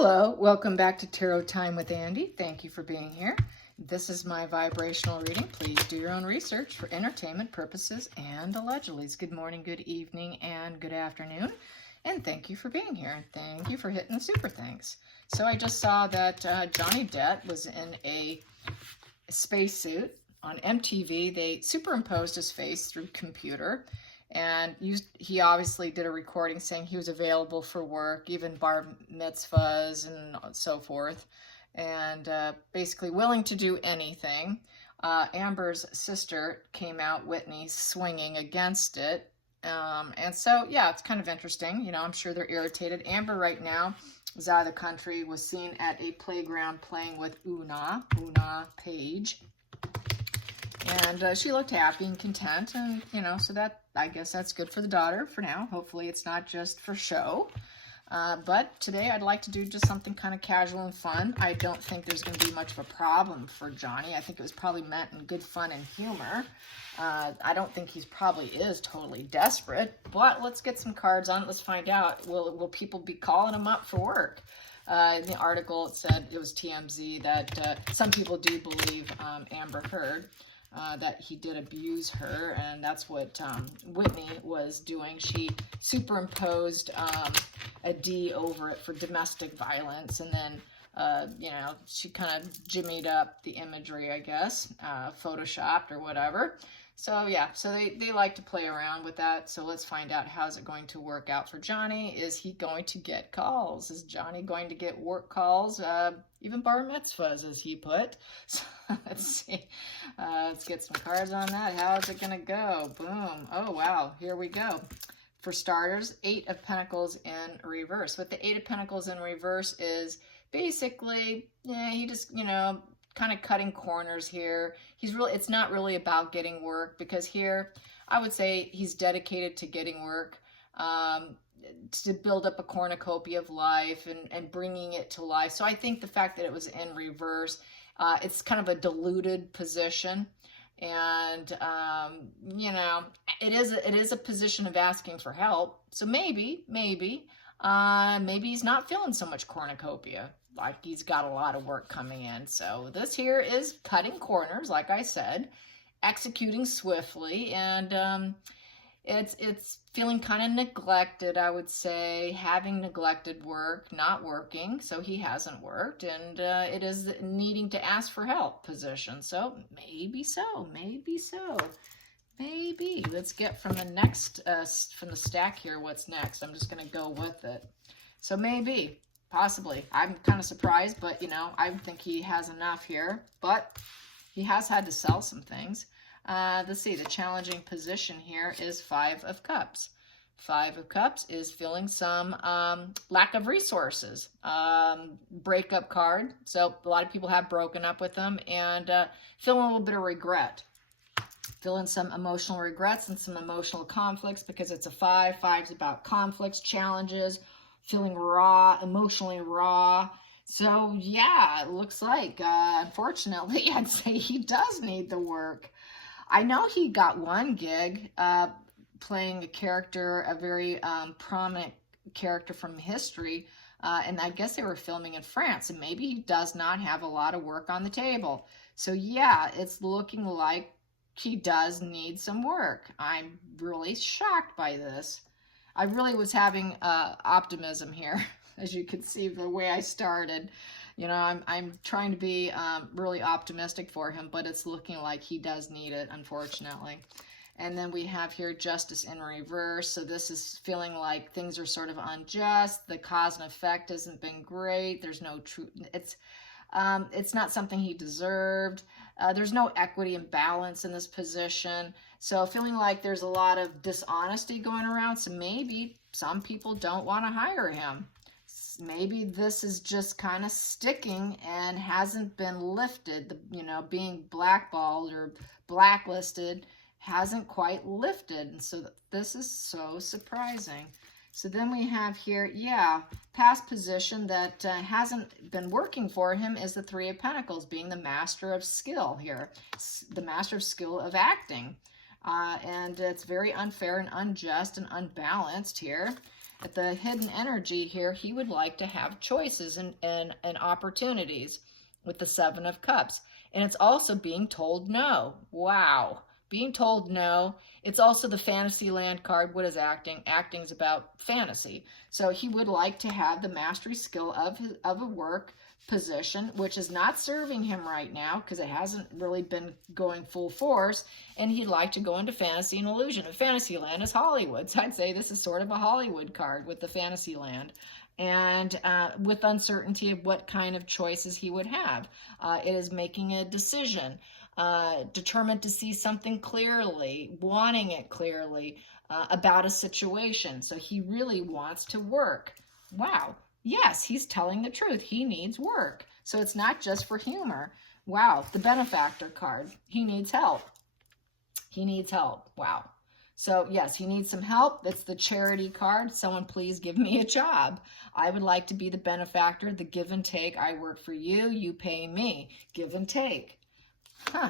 Hello, welcome back to Tarot Time with Andy. Thank you for being here. This is my vibrational reading. Please do your own research for entertainment purposes and allegedly. Good morning, good evening, and good afternoon. And thank you for being here. Thank you for hitting the super thanks. So I just saw that Johnny Depp was in a spacesuit on MTV. They superimposed his face through computer. And he obviously did a recording saying he was available for work, even bar mitzvahs and so forth, and basically willing to do anything. Amber's sister came out, Whitney, swinging against it. And so, yeah, it's kind of interesting. You know, I'm sure they're irritated. Amber right now is out of the country, was seen at a playground playing with Una Page. And she looked happy and content, and, you know, so that, I guess that's good for the daughter for now. Hopefully it's not just for show. But today I'd like to do just something kind of casual and fun. I don't think there's going to be much of a problem for Johnny. I think it was probably meant in good fun and humor. I don't think he probably is totally desperate, but let's get some cards on it. Let's find out. Will people be calling him up for work? In the article, it said, it was TMZ, that some people do believe Amber Heard. That he did abuse her, and that's what Whitney was doing. She superimposed a D over it for domestic violence, and then, you know, she kind of jimmied up the imagery, I guess, photoshopped or whatever. So, yeah, so they like to play around with that. So let's find out, how's it going to work out for Johnny? Is he going to get calls? Is Johnny going to get work calls? Even bar mitzvahs, as he put. So let's see. Let's get some cards on that. How's it going to go? Boom. Oh, wow. Here we go. For starters, Eight of Pentacles in reverse. What the Eight of Pentacles in reverse is basically, yeah, he just, you know, kind of cutting corners here. It's not really about getting work, because here I would say he's dedicated to getting work, to build up a cornucopia of life and bringing it to life. So I think the fact that it was in reverse, it's kind of a diluted position. And, you know, it is a position of asking for help. So maybe he's not feeling so much cornucopia, like he's got a lot of work coming in. So this here is cutting corners, like I said, executing swiftly, and it's feeling kind of neglected, I would say, having neglected work, not working, so he hasn't worked, and it is needing to ask for help position. So maybe so. Maybe. Let's get from the next, from the stack here, what's next. I'm just going to go with it. So maybe, possibly. I'm kind of surprised, but, you know, I think he has enough here. But he has had to sell some things. Let's see, the challenging position here is Five of Cups. Five of Cups is feeling some lack of resources. Breakup card. So a lot of people have broken up with them, and feeling a little bit of regret. Feeling some emotional regrets and some emotional conflicts, because it's a five. Five's about conflicts, challenges, feeling raw, emotionally raw. So yeah, it looks like, unfortunately, I'd say he does need the work. I know he got one gig playing a character, a very prominent character from history, and I guess they were filming in France, and maybe he does not have a lot of work on the table. So yeah, it's looking like he does need some work. I'm really shocked by this. I really was having optimism here, as you can see the way I started. You know, I'm trying to be really optimistic for him, but it's looking like he does need it, unfortunately. And then we have here Justice in reverse. So this is feeling like things are sort of unjust. The cause and effect hasn't been great. There's no truth. It's not something he deserved. There's no equity and balance in this position. So feeling like there's a lot of dishonesty going around. So maybe some people don't want to hire him. Maybe this is just kind of sticking and hasn't been lifted. You know, being blackballed or blacklisted hasn't quite lifted. And so this is so surprising. So then we have here, yeah, past position that hasn't been working for him is the Three of Pentacles, being the master of skill here, the master of skill of acting. And it's very unfair and unjust and unbalanced here. At the hidden energy here, he would like to have choices and opportunities with the Seven of Cups. And it's also being told no. Wow. Being told no. It's also the fantasy land card. What is acting? Acting is about fantasy. So he would like to have the mastery skill of a work position, which is not serving him right now because it hasn't really been going full force, and he'd like to go into fantasy and illusion. And fantasy land is Hollywood, so I'd say this is sort of a Hollywood card with the fantasy land, and with uncertainty of what kind of choices he would have. It is making a decision, determined to see something clearly, wanting it clearly about a situation. So he really wants to work. Wow. Yes, he's telling the truth. He needs work. So it's not just for humor. Wow, the benefactor card. He needs help. He needs help. Wow. So yes, he needs some help. It's the charity card. Someone please give me a job. I would like to be the benefactor, the give and take. I work for you, you pay me. Give and take. Huh.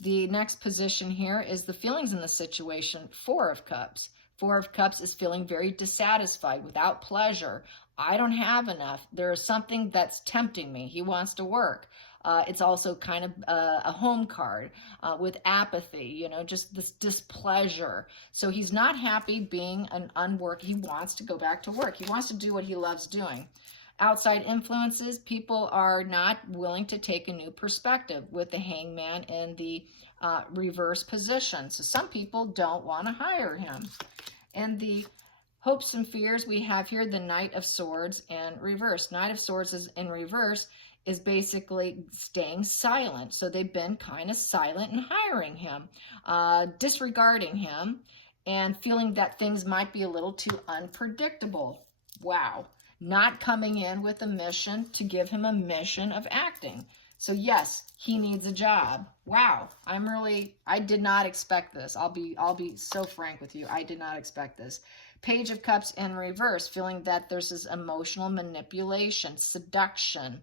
The next position here is the feelings in the situation. Four of Cups. Four of Cups is feeling very dissatisfied, without pleasure. I don't have enough. There is something that's tempting me. He wants to work. It's also kind of a home card with apathy, you know, just this displeasure. So he's not happy being an unwork. He wants to go back to work. He wants to do what he loves doing. Outside influences, people are not willing to take a new perspective with the Hangman in the reverse position. So some people don't want to hire him. And the hopes and fears, we have here the Knight of Swords in reverse. Knight of Swords is in reverse is basically staying silent. So they've been kind of silent in hiring him, disregarding him, and feeling that things might be a little too unpredictable. Wow. Not coming in with a mission to give him a mission of acting. So yes, he needs a job. Wow, I did not expect this. I'll be so frank with you. I did not expect this. Page of Cups in reverse, feeling that there's this emotional manipulation, seduction,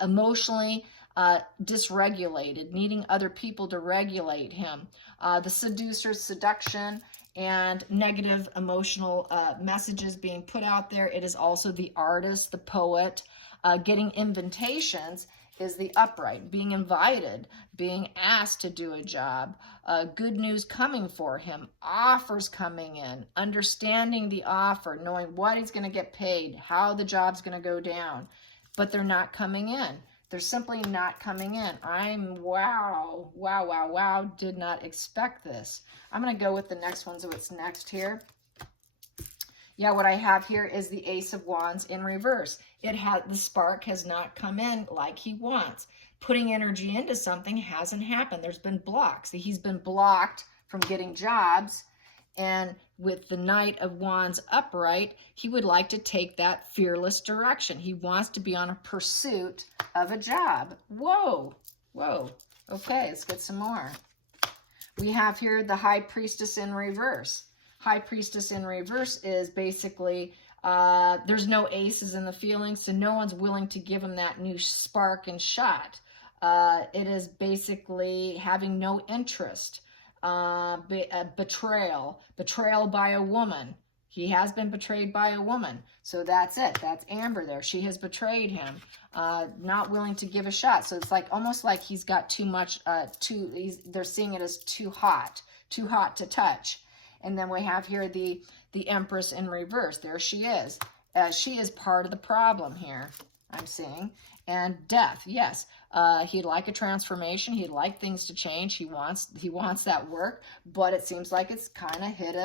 emotionally dysregulated, needing other people to regulate him. The seducer, seduction, and negative emotional messages being put out there. It is also the artist, the poet, getting invitations is the upright, being invited, being asked to do a job, good news coming for him, offers coming in, understanding the offer, knowing what he's going to get paid, how the job's going to go down, but they're not coming in. They're simply not coming in. Wow, did not expect this. I'm going to go with the next one, so it's next here. Yeah, what I have here is the Ace of Wands in reverse. The spark has not come in like he wants. Putting energy into something hasn't happened. There's been blocks. He's been blocked from getting jobs. And with the Knight of Wands upright, he would like to take that fearless direction. He wants to be on a pursuit of a job. Whoa. Okay, let's get some more. We have here the High Priestess in reverse. High Priestess in reverse is basically, there's no aces in the feelings, so no one's willing to give him that new spark and shot. It is basically having no interest, betrayal by a woman. He has been betrayed by a woman, so that's it. That's Amber there. She has betrayed him, not willing to give a shot. So it's like almost like he's got too much, they're seeing it as too hot to touch. And then we have here the Empress in reverse. There she is. She is part of the problem here, I'm seeing. And Death, yes. He'd like a transformation. He'd like things to change. He wants that work, but it seems like it's kind of hit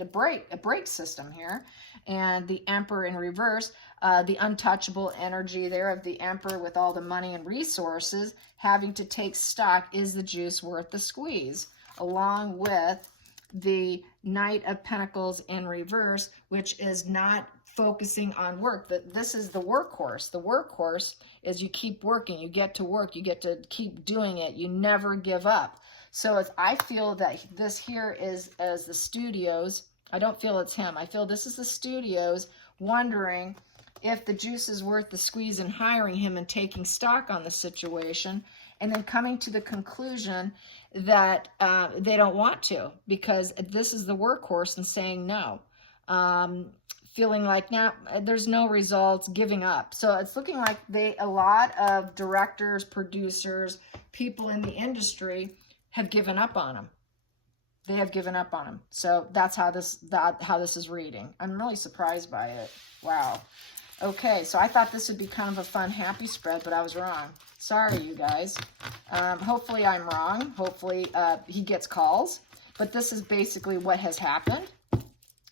a brake system here. And the Emperor in reverse, the untouchable energy there of the Emperor with all the money and resources, having to take stock, is the juice worth the squeeze? Along with the Knight of Pentacles in reverse, which is not focusing on work. This is the workhorse. The workhorse is you keep working, you get to work, you get to keep doing it, you never give up. So I feel that this here is as the studios, I don't feel it's him, I feel this is the studios wondering if the juice is worth the squeeze in hiring him and taking stock on the situation, and then coming to the conclusion that they don't want to, because this is the workhorse and saying no. feeling like now there's no results, giving up. So it's looking like a lot of directors, producers, people in the industry have given up on him. They have given up on him. So that's how this is reading. I'm really surprised by it. Wow. Okay, so I thought this would be kind of a fun, happy spread, but I was wrong. Sorry, you guys. Hopefully I'm wrong. Hopefully he gets calls. But this is basically what has happened.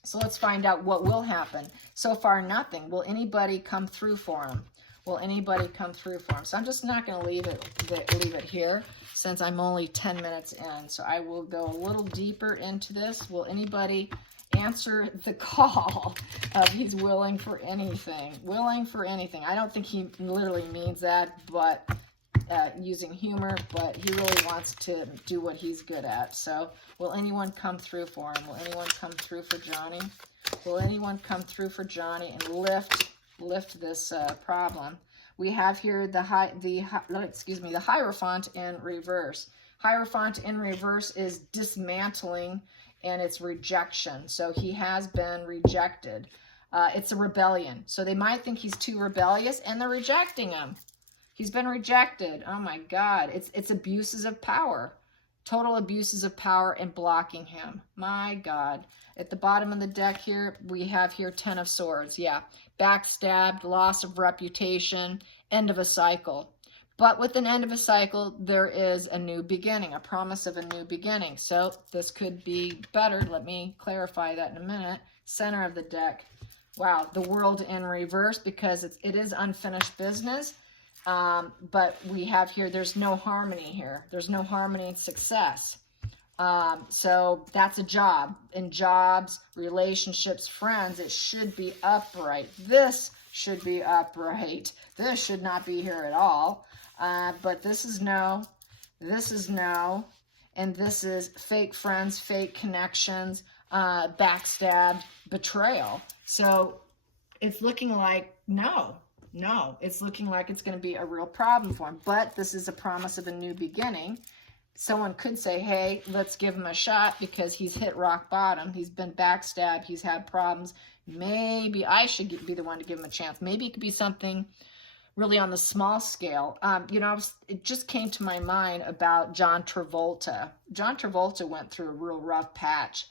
So let's find out what will happen. So far, nothing. Will anybody come through for him? Will anybody come through for him? So I'm just not going to leave it here since I'm only 10 minutes in. So I will go a little deeper into this. Will anybody answer the call of he's willing for anything? Willing for anything. I don't think he literally means that, but using humor, but he really wants to do what he's good at. So will anyone come through for him? Will anyone come through for Johnny? Will anyone come through for Johnny and lift this problem? We have here the Hierophant in reverse. Hierophant in reverse is dismantling, and it's rejection. So he has been rejected. It's a rebellion. So they might think he's too rebellious, and they're rejecting him. He's been rejected. Oh my God. It's abuses of power. Total abuses of power and blocking him. My God. At the bottom of the deck here, we have here 10 of Swords. Yeah. Backstabbed, loss of reputation, end of a cycle. But with an end of a cycle, there is a new beginning, a promise of a new beginning. So this could be better. Let me clarify that in a minute. Center of the deck. Wow. The World in reverse, because it is unfinished business. But we have here, there's no harmony here. There's no harmony and success. So that's a job. In jobs, relationships, friends, it should be upright. This should be upright. This should not be here at all. But this is no. This is no. And this is fake friends, fake connections, backstabbed, betrayal. So it's looking like no. No, it's looking like it's going to be a real problem for him. But this is a promise of a new beginning. Someone could say, hey, let's give him a shot because he's hit rock bottom. He's been backstabbed. He's had problems. Maybe I should be the one to give him a chance. Maybe it could be something really on the small scale. It just came to my mind about John Travolta. John Travolta went through a real rough patch.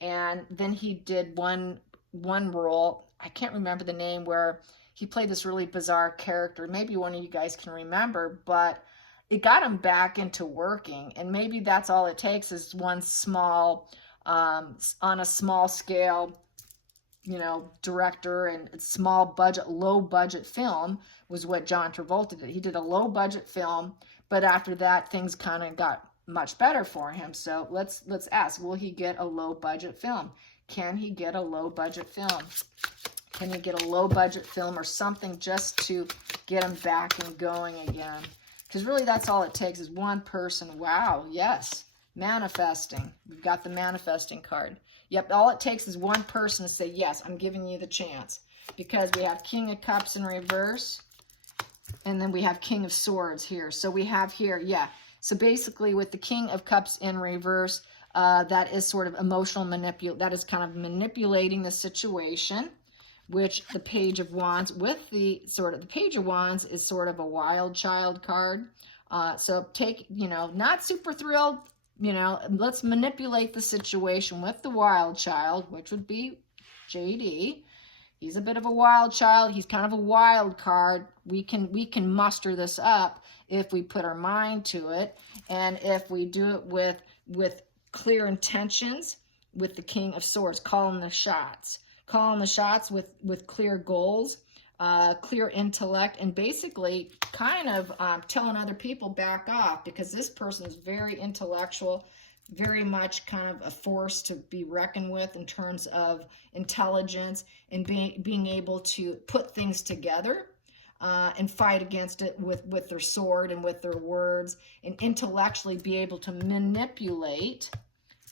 And then he did one role. I can't remember the name, where he played this really bizarre character. Maybe one of you guys can remember, but it got him back into working. And maybe that's all it takes is one small, on a small scale, director and small budget, low budget film was what John Travolta did. He did a low budget film, but after that, things kind of got much better for him. So let's ask, will he get a low budget film? Can he get a low budget film? Can you get a low-budget film or something just to get them back and going again? Because really that's all it takes is one person. Wow, yes. Manifesting. We've got the manifesting card. Yep, all it takes is one person to say, yes, I'm giving you the chance. Because we have King of Cups in reverse. And then we have King of Swords here. So we have here, yeah. So basically with the King of Cups in reverse, that is sort of emotional that is kind of manipulating the situation. Which the Page of Wands with the Page of Wands is sort of a wild child card. So take, not super thrilled, let's manipulate the situation with the wild child, which would be JD. He's a bit of a wild child. He's kind of a wild card. We can muster this up if we put our mind to it. And if we do it with clear intentions, with the King of Swords, calling the shots. Calling the shots with clear goals, clear intellect, and basically kind of telling other people back off, because this person is very intellectual, very much kind of a force to be reckoned with in terms of intelligence and being able to put things together and fight against it with their sword and with their words, and intellectually be able to manipulate,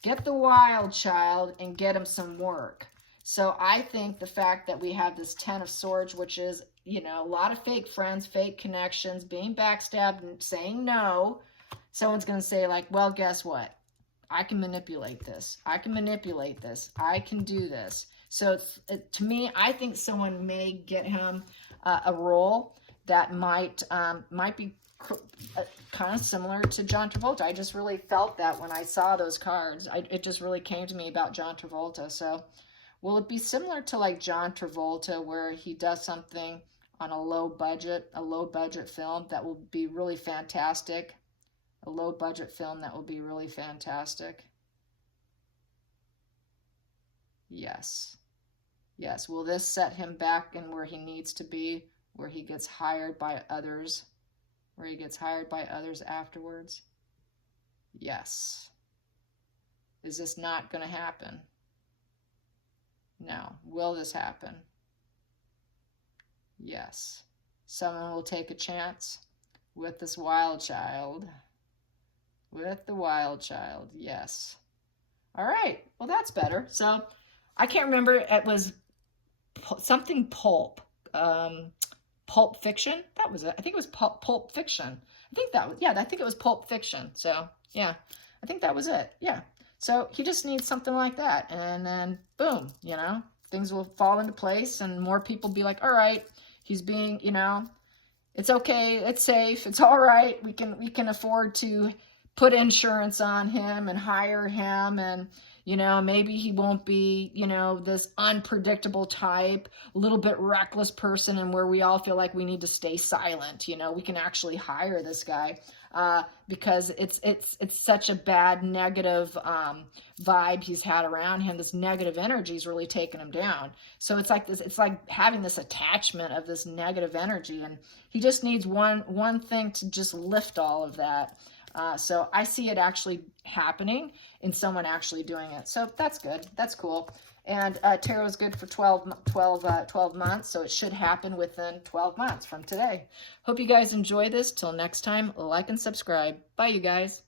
get the wild child and get him some work. So I think the fact that we have this 10 of Swords, which is, a lot of fake friends, fake connections, being backstabbed and saying no, someone's going to say like, well, guess what? I can manipulate this. I can manipulate this. I can do this. So to me, I think someone may get him a role that might be kind of similar to John Travolta. I just really felt that when I saw those cards. It just really came to me about John Travolta. So will it be similar to like John Travolta, where he does something on a low budget film that will be really fantastic? A low budget film that will be really fantastic. Yes. Yes. Will this set him back in where he needs to be, where he gets hired by others, afterwards? Yes. Is this not going to happen? No. Will this happen? Yes. Someone will take a chance with this wild child. With the wild child, yes. All right, well, that's better. So I can't remember, it was something pulp. Pulp Fiction, that was it. I think it was Pulp Fiction. I think it was Pulp Fiction. So yeah, I think that was it. Yeah. So he just needs something like that, and then boom, you know, things will fall into place, and more people be like, all right, he's being, you know, it's okay, it's safe, it's all right. We can afford to put insurance on him and hire him, and you know, maybe he won't be, you know, this unpredictable type, a little bit reckless person, and where we all feel like we need to stay silent. You know, we can actually hire this guy because it's such a bad negative vibe he's had around him. This negative energy is really taking him down. So it's like this. It's like having this attachment of this negative energy, and he just needs one thing to just lift all of that. So I see it actually happening in someone actually doing it. So that's good. That's cool. And tarot is good for 12 months, so it should happen within 12 months from today. Hope you guys enjoy this. Till next time, like and subscribe. Bye, you guys.